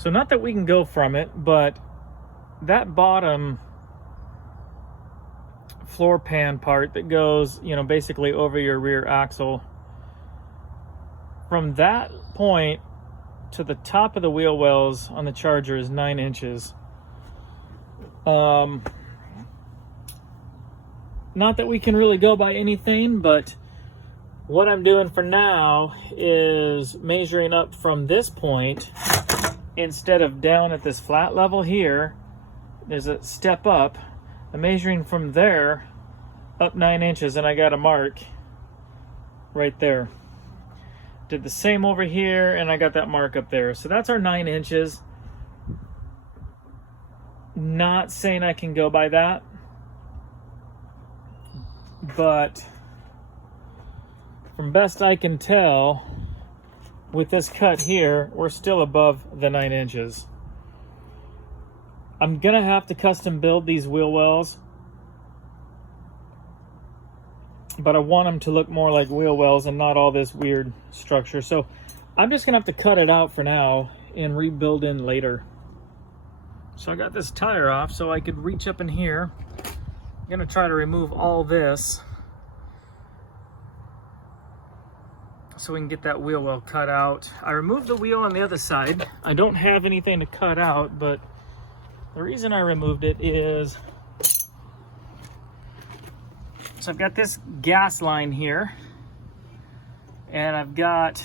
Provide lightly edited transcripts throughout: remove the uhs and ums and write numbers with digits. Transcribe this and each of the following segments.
So not that we can go from it, but that bottom floor pan part that goes, you know, basically over your rear axle, from that point to the top of the wheel wells on the Charger is 9 inches. Not that we can really go by anything, but what I'm doing for now is measuring up from this point. Instead of down at this flat level here, there's a step up. I'm measuring from there up 9 inches, and I got a mark right there. Did the same over here, and I got that mark up there. So that's our 9 inches. Not saying I can go by that, but from best I can tell, with this cut here, we're still above the 9 inches. I'm gonna have to custom build these wheel wells, but I want them to look more like wheel wells and not all this weird structure. So I'm just gonna have to cut it out for now and rebuild in later. So I got this tire off so I could reach up in here. I'm gonna try to remove all this so we can get that wheel well cut out. I removed the wheel on the other side. I don't have anything to cut out, but the reason I removed it is, so I've got this gas line here, and I've got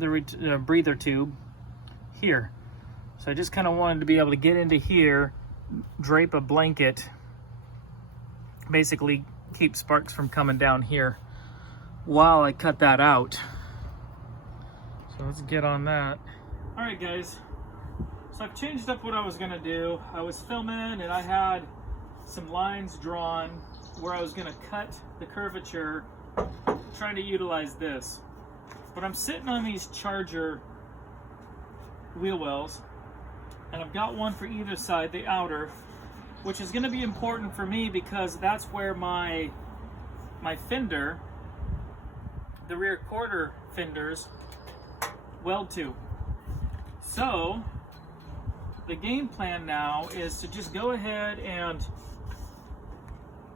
the breather tube here. So I just kind of wanted to be able to get into here, drape a blanket, basically keep sparks from coming down here while I cut that out. So let's get on that. All right, guys. So I've changed up what I was gonna do. I was filming and I had some lines drawn where I was gonna cut the curvature, trying to utilize this. But I'm sitting on these Charger wheel wells, and I've got one for either side, the outer, which is gonna be important for me because that's where my fender, the rear quarter fenders, weld to. So the game plan now is to just go ahead and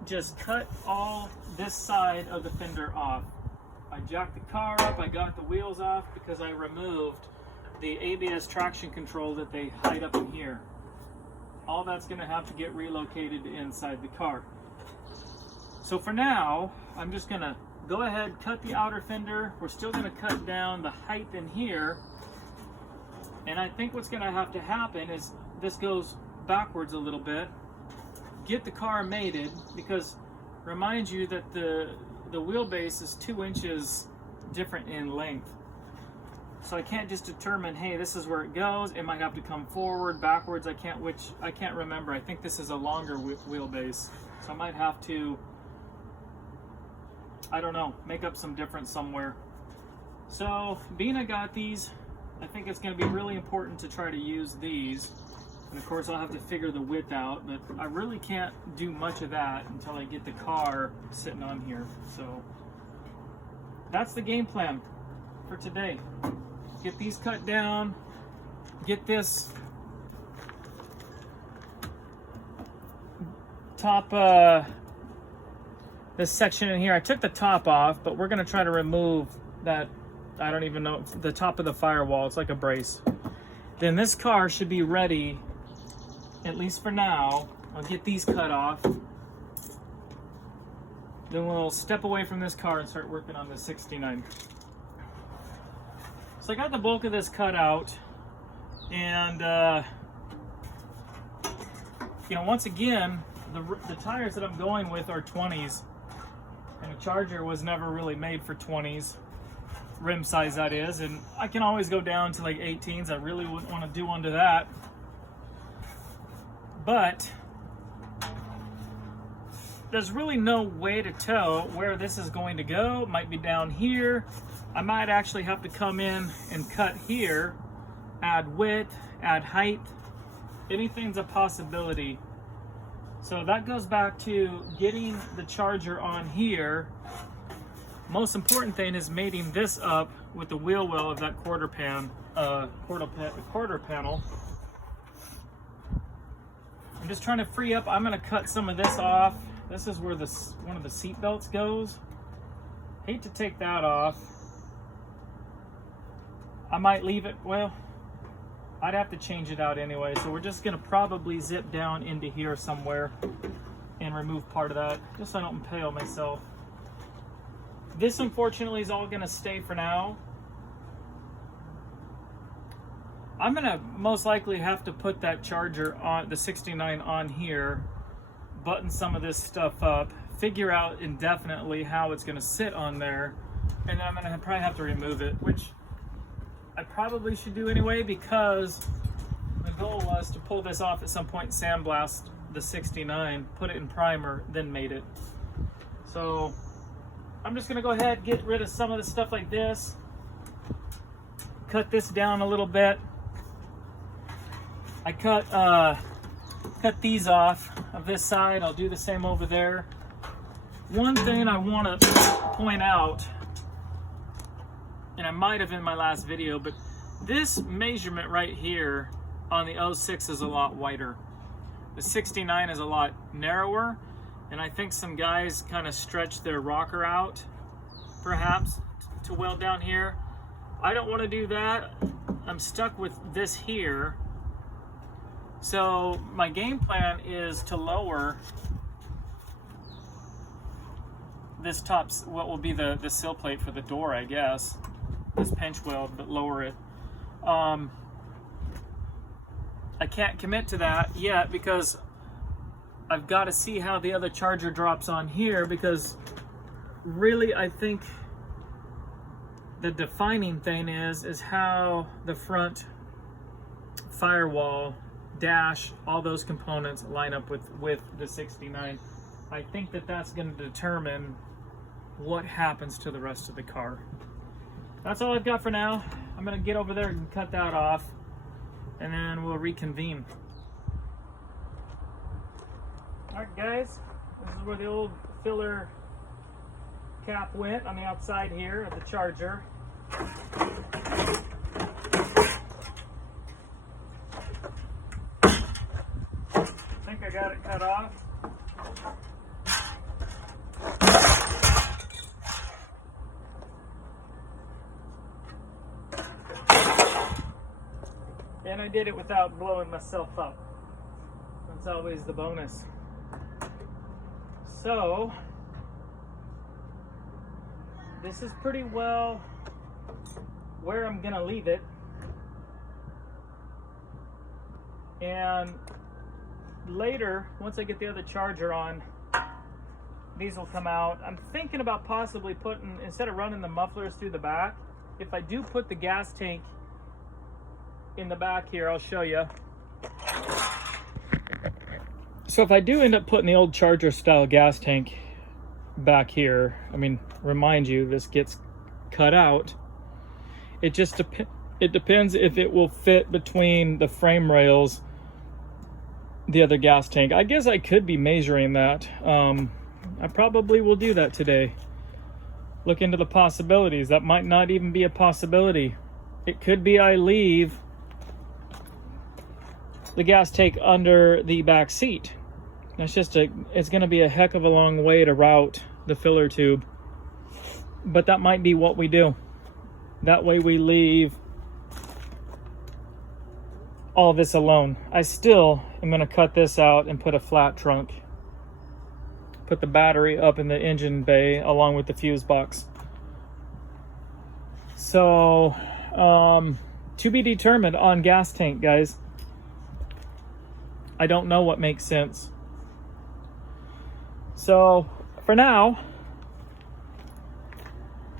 just cut all this side of the fender off. I jacked the car up, I got the wheels off because I removed the ABS traction control that they hide up in here. All that's gonna have to get relocated inside the car. So for now, I'm just gonna go ahead, cut the outer fender. We're still gonna cut down the height in here. And I think what's gonna have to happen is this goes backwards a little bit, get the car mated, because remind you that the wheelbase is 2 inches different in length. So I can't just determine, hey, this is where it goes. It might have to come forward, backwards. I can't remember. I think this is a longer wheelbase. So I might have to, I don't know, make up some difference somewhere. So being I got these, I think it's going to be really important to try to use these. And of course I'll have to figure the width out, but I really can't do much of that until I get the car sitting on here. So that's the game plan for today. Get these cut down, get this top, this section in here. I took the top off, but we're gonna try to remove that, I don't even know, the top of the firewall. It's like a brace. Then this car should be ready, at least for now. I'll get these cut off. Then we'll step away from this car and start working on the 69. So I got the bulk of this cut out, and you know, once again, the tires that I'm going with are 20s, and a Charger was never really made for 20s, rim size that is, and I can always go down to like 18s. I really wouldn't want to do under that, but there's really no way to tell where this is going to go. It might be down here. I might actually have to come in and cut here, add width, add height. Anything's a possibility. So that goes back to getting the Charger on here Most important thing is mating this up with the wheel well of that quarter panel. I'm just trying to free up. I'm going to cut some of this off. This is where one of the seat belts goes. Hate to take that off. I might leave it, well, I'd have to change it out anyway. So we're just going to probably zip down into here somewhere and remove part of that, just so I don't impale myself. This unfortunately is all going to stay for now. I'm going to most likely have to put that charger on, the 69 on here, button some of this stuff up, figure out indefinitely how it's going to sit on there, and then I'm going to probably have to remove it, which I probably should do anyway, because the goal was to pull this off at some point, sandblast the 69, put it in primer, then mate it. So I'm just going to go ahead and get rid of some of the stuff like this, cut this down a little bit. I cut these off of this side. I'll do the same over there. One thing I want to point out, and I might have in my last video, but this measurement right here on the 06 is a lot wider. The 69 is a lot narrower, and I think some guys kind of stretch their rocker out, perhaps, to weld down here. I don't want to do that. I'm stuck with this here. So my game plan is to lower this top, what will be the sill plate for the door, I guess. This pinch weld, but lower it. I can't commit to that yet because I've got to see how the other charger drops on here, because really I think the defining thing is how the front firewall, dash, all those components line up with the 69. I think that's going to determine what happens to the rest of the car. That's all I've got for now. I'm going to get over there and cut that off, and then we'll reconvene. Alright guys, this is where the old filler cap went, on the outside here of the charger. I think I got it cut off. And I did it without blowing myself up. That's always the bonus. So, this is pretty well where I'm gonna leave it. And later, once I get the other charger on, these will come out. I'm thinking about possibly putting, instead of running the mufflers through the back, if I do put the gas tank in the back here, I'll show you. So if I do end up putting the old Charger style gas tank back here, I mean, remind you, this gets cut out. It just depends if it will fit between the frame rails, the other gas tank. I guess I could be measuring that. I probably will do that today. Look into the possibilities. That might not even be a possibility. It could be I leave the gas tank under the back seat. That's just it's going to be a heck of a long way to route the filler tube. But that might be what we do. That way we leave all this alone. I still am going to cut this out and put a flat trunk. Put the battery up in the engine bay along with the fuse box. So, to be determined on gas tank, guys. I don't know what makes sense. So, for now,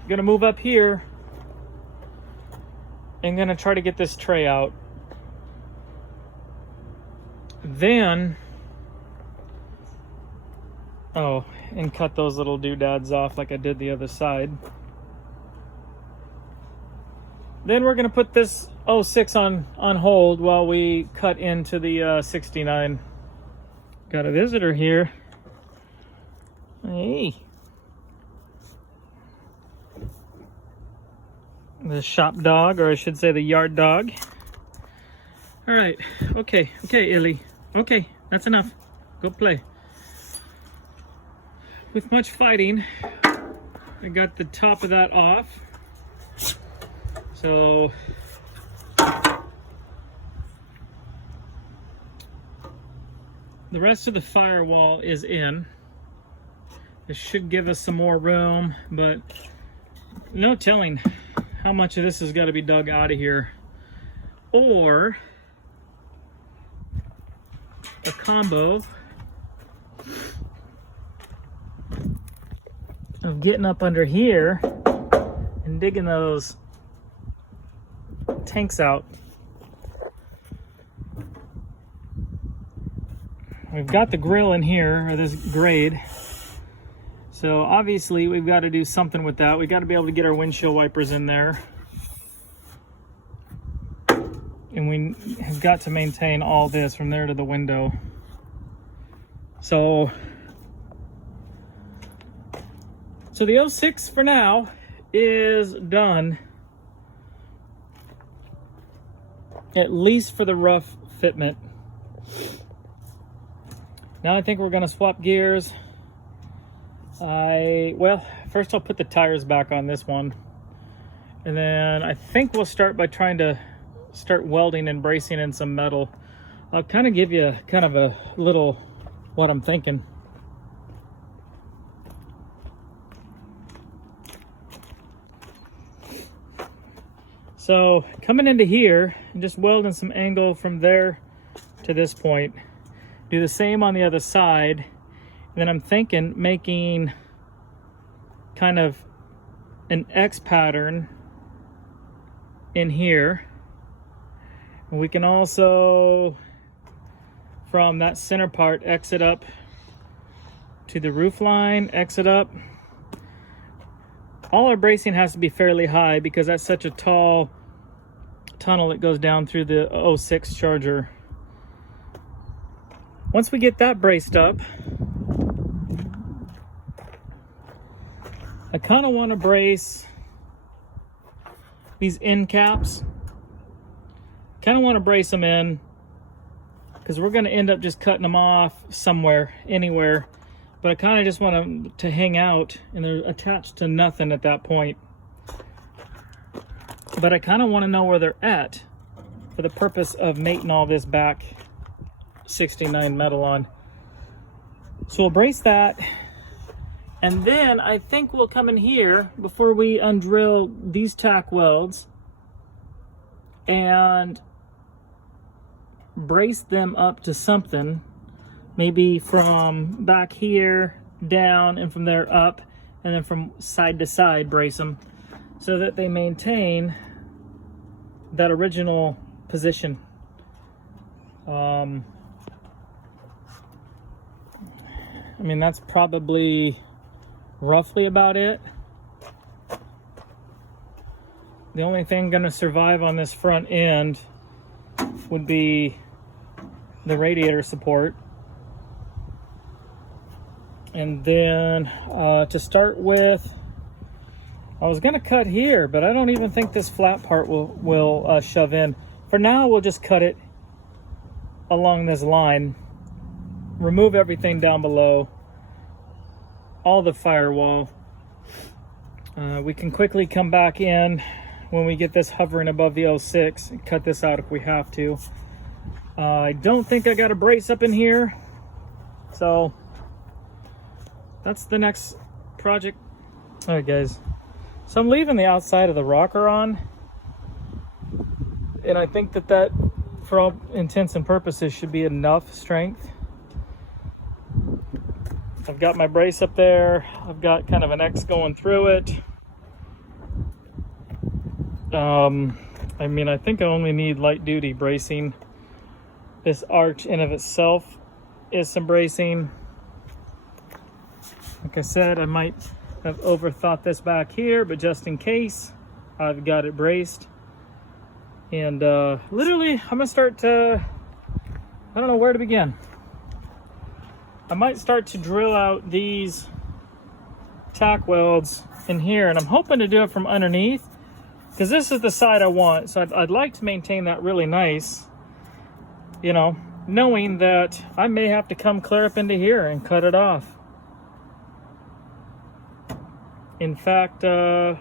I'm going to move up here and going to try to get this tray out. Then, and cut those little doodads off like I did the other side. Then we're going to put this 06 on hold while we cut into the 69. Got a visitor here. Hey. the shop dog, or I should say the yard dog. All right, okay, Illy. Okay, that's enough. Go play. With much fighting, I got the top of that off. So the rest of the firewall is in. This should give us some more room, but no telling how much of this has got to be dug out of here. Or a combo of getting up under here and digging those tanks out. We've got the grill in here, or this grade. So obviously we've got to do something with that. We've got to be able to get our windshield wipers in there. And we have got to maintain all this from there to the window. So the 06 for now is done. At least for the rough fitment. Now I think we're gonna swap gears. Well, first I'll put the tires back on this one. And then I think we'll start by trying to start welding and bracing in some metal. I'll kind of give you kind of a little what I'm thinking. So coming into here and just welding some angle from there to this point. Do the same on the other side. And then I'm thinking making kind of an X pattern in here. And we can also, from that center part, exit up to the roof line, exit up. All our bracing has to be fairly high because that's such a tall tunnel that goes down through the 06 Charger. Once we get that braced up, I kind of want to brace these end caps. Kind of want to brace them in because we're going to end up just cutting them off somewhere, anywhere. But I kind of just want them to hang out, and they're attached to nothing at that point. But I kind of want to know where they're at for the purpose of mating all this back 69 metal on. So we'll brace that. And then I think we'll come in here before we undrill these tack welds and brace them up to something, maybe from back here down and from there up, and then from side to side brace them so that they maintain that original position. I mean, that's probably roughly about it. The only thing gonna survive on this front end would be the radiator support. And then to start with, I was gonna cut here, but I don't even think this flat part will shove in. For now, we'll just cut it along this line, remove everything down below, all the firewall. We can quickly come back in when we get this hovering above the 06 and cut this out if we have to. I don't think I got a brace up in here, so that's the next project. All right, guys, so I'm leaving the outside of the rocker on, and I think that for all intents and purposes should be enough strength. I've got my brace up there. I've got kind of an X going through it. I mean, I think I only need light duty bracing. This arch in of itself is some bracing. Like I said, I might have overthought this back here, but just in case, I've got it braced. And literally, I'm gonna start to, I don't know where to begin. I might start to drill out these tack welds in here, and I'm hoping to do it from underneath. because this is the side I want. So I'd like to maintain that really nice, you know, knowing that I may have to come clear up into here and cut it off. In fact, very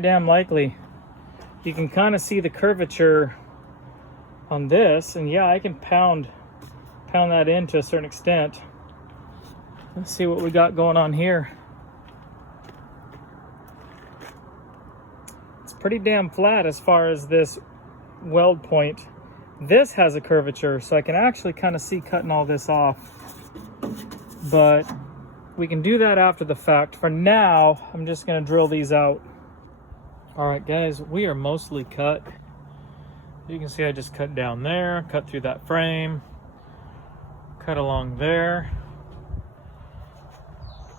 damn likely. You can kind of see the curvature on this, and yeah, I can pound that in to a certain extent. Let's see what we got going on here. It's pretty damn flat as far as this weld point. This has a curvature, so I can actually kind of see cutting all this off. But we can do that after the fact. For now, I'm just going to drill these out. All right, guys, we are mostly cut. You can see I just cut down there, cut through that frame, cut along there.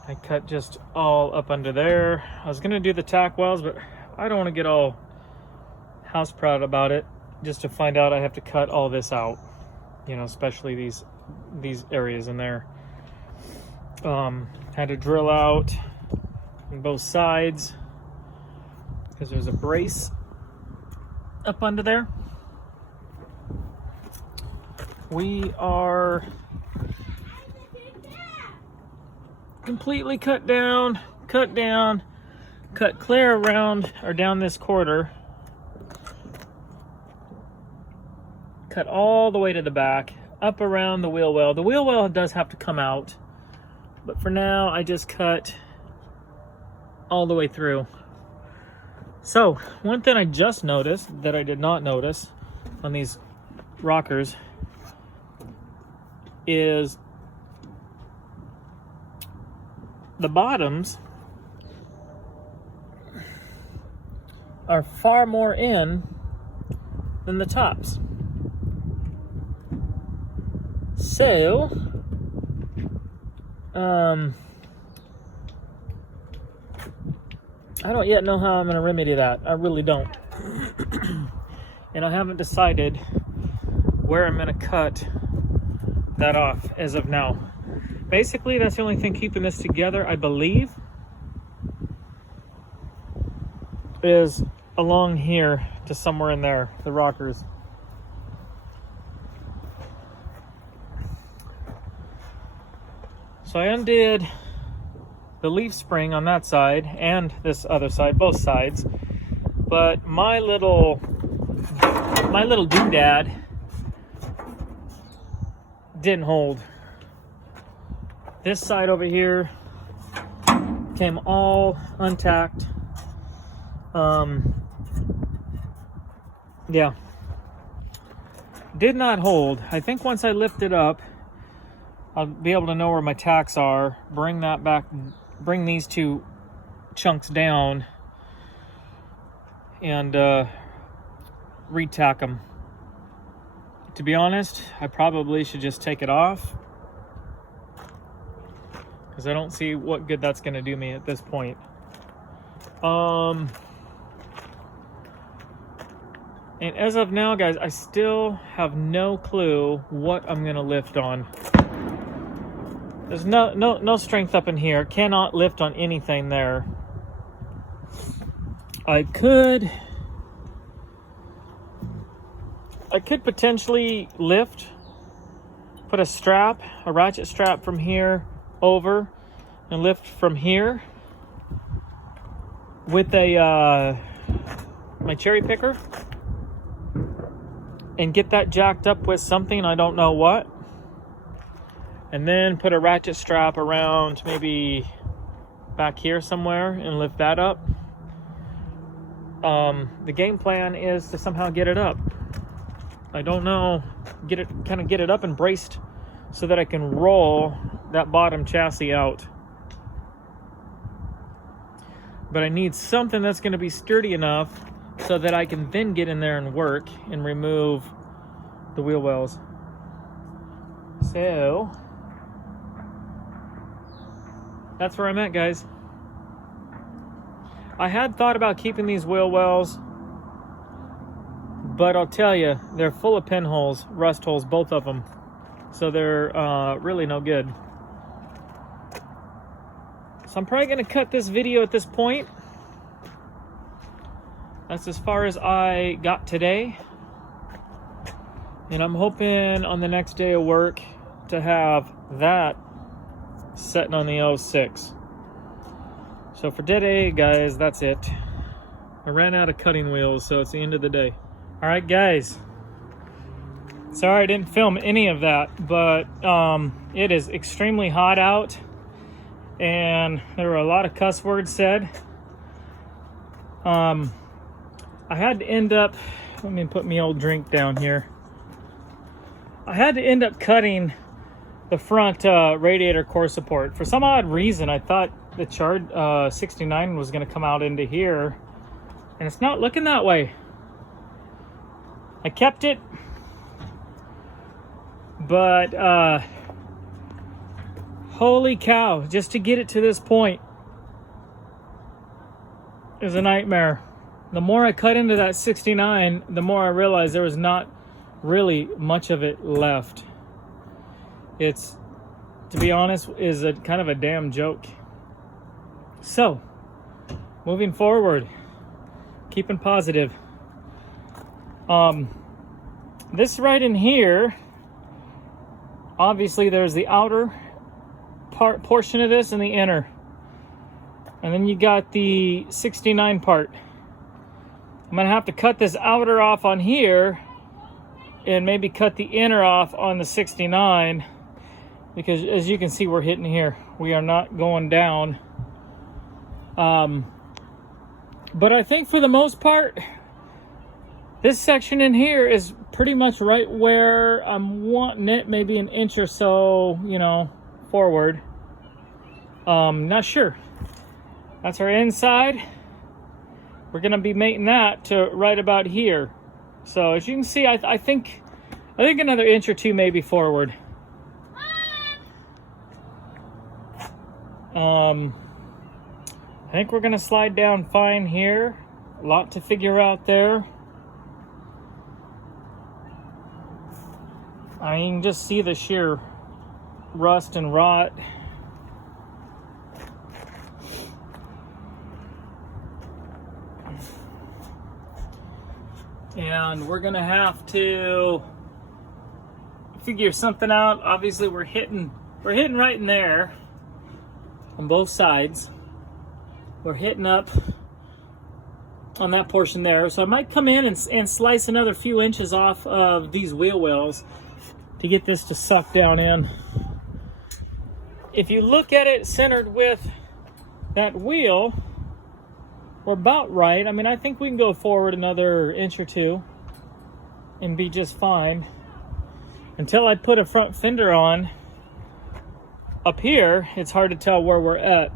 I cut just all up under there. I was gonna do the tack wells, but I don't want to get all house proud about it, just to find out I have to cut all this out, you know, especially these areas in there. Had to drill out on both sides because there's a brace up under there. We are completely cut down, cut clear around or down this quarter, cut all the way to the back, up around the wheel well. The wheel well does have to come out, but for now I just cut all the way through. So one thing I just noticed that I did not notice on these rockers is the bottoms are far more in than the tops. So, I don't yet know how I'm going to remedy that. I really don't. And I haven't decided where I'm going to cut that off as of now. Basically, that's the only thing keeping this together, I believe, is along here to somewhere in there, the rockers. So I undid the leaf spring on that side and this other side, both sides. But my little doodad didn't hold. This side over here came all untacked. Yeah, did not hold. I think once I lift it up, I'll be able to know where my tacks are, bring that back, bring these two chunks down, and retack them. To be honest, I probably should just take it off, because I don't see what good that's going to do me at this point. And as of now, guys, I still have no clue what I'm going to lift on. There's no strength up in here. Cannot lift on anything there. I could potentially lift, put a ratchet strap from here over, and lift from here with a my cherry picker, and get that jacked up with something, I don't know what, and then put a ratchet strap around maybe back here somewhere and lift that up. The game plan is to somehow get it up. I don't know, get it up and braced so that I can roll that bottom chassis out. But I need something that's going to be sturdy enough so that I can then get in there and work and remove the wheel wells. So that's where I'm at, guys. I had thought about keeping these wheel wells, but I'll tell you, they're full of pinholes, rust holes, both of them. So they're really no good. So I'm probably gonna cut this video at this point. That's as far as I got today. And I'm hoping on the next day of work to have that setting on the 06. So for today, guys, that's it. I ran out of cutting wheels, so it's the end of the day. All right, guys. Sorry I didn't film any of that, but it is extremely hot out, and there were a lot of cuss words said. I had to end up, let me put my old drink down here. I had to end up cutting the front radiator core support. For some odd reason, I thought the Chart 69 was going to come out into here, and it's not looking that way. I kept it, but holy cow, just to get it to this point is a nightmare. The more I cut into that 69, the more I realized there was not really much of it left. It's, to be honest, is a kind of a damn joke. So, moving forward, keeping positive. This right in here, obviously there's the outer portion of this and the inner. And then you got the 69 part. I'm gonna have to cut this outer off on here and maybe cut the inner off on the 69, because as you can see, we're hitting here. We are not going down. But I think for the most part, this section in here is pretty much right where I'm wanting it, maybe an inch or so, you know, forward. Not sure. That's our inside. We're gonna be mating that to right about here. So as you can see, I think another inch or two maybe forward. I think we're gonna slide down fine here. A lot to figure out there. I can just see the sheer rust and rot. And we're gonna have to figure something out. Obviously we're hitting right in there on both sides. We're hitting up on that portion there. So I might come in and slice another few inches off of these wheel wells to get this to suck down in. If you look at it centered with that wheel, we're about right. I mean, I think we can go forward another inch or two and be just fine. Until I put a front fender on up here, it's hard to tell where we're at.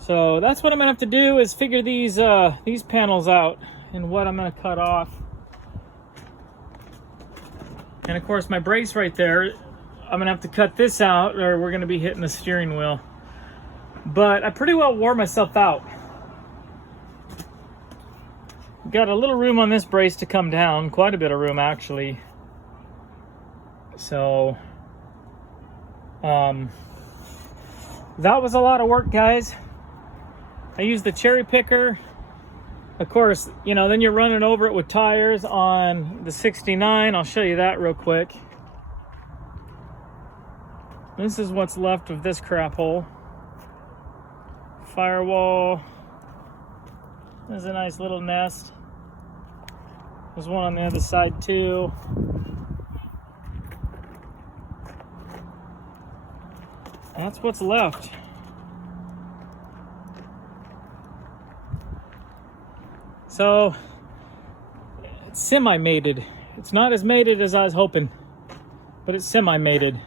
So that's what I'm gonna have to do, is figure these panels out and what I'm gonna cut off. And of course my brace right there, I'm gonna have to cut this out or we're gonna be hitting the steering wheel. But I pretty well wore myself out. Got a little room on this brace to come down, quite a bit of room actually. So that was a lot of work, guys. I used the cherry picker. Of course, you know, then you're running over it with tires on the 69. I'll show you that real quick. This is what's left of this crap hole. Firewall. There's a nice little nest. There's one on the other side too. That's what's left. So it's semi-mated. It's not as mated as I was hoping, but it's semi-mated.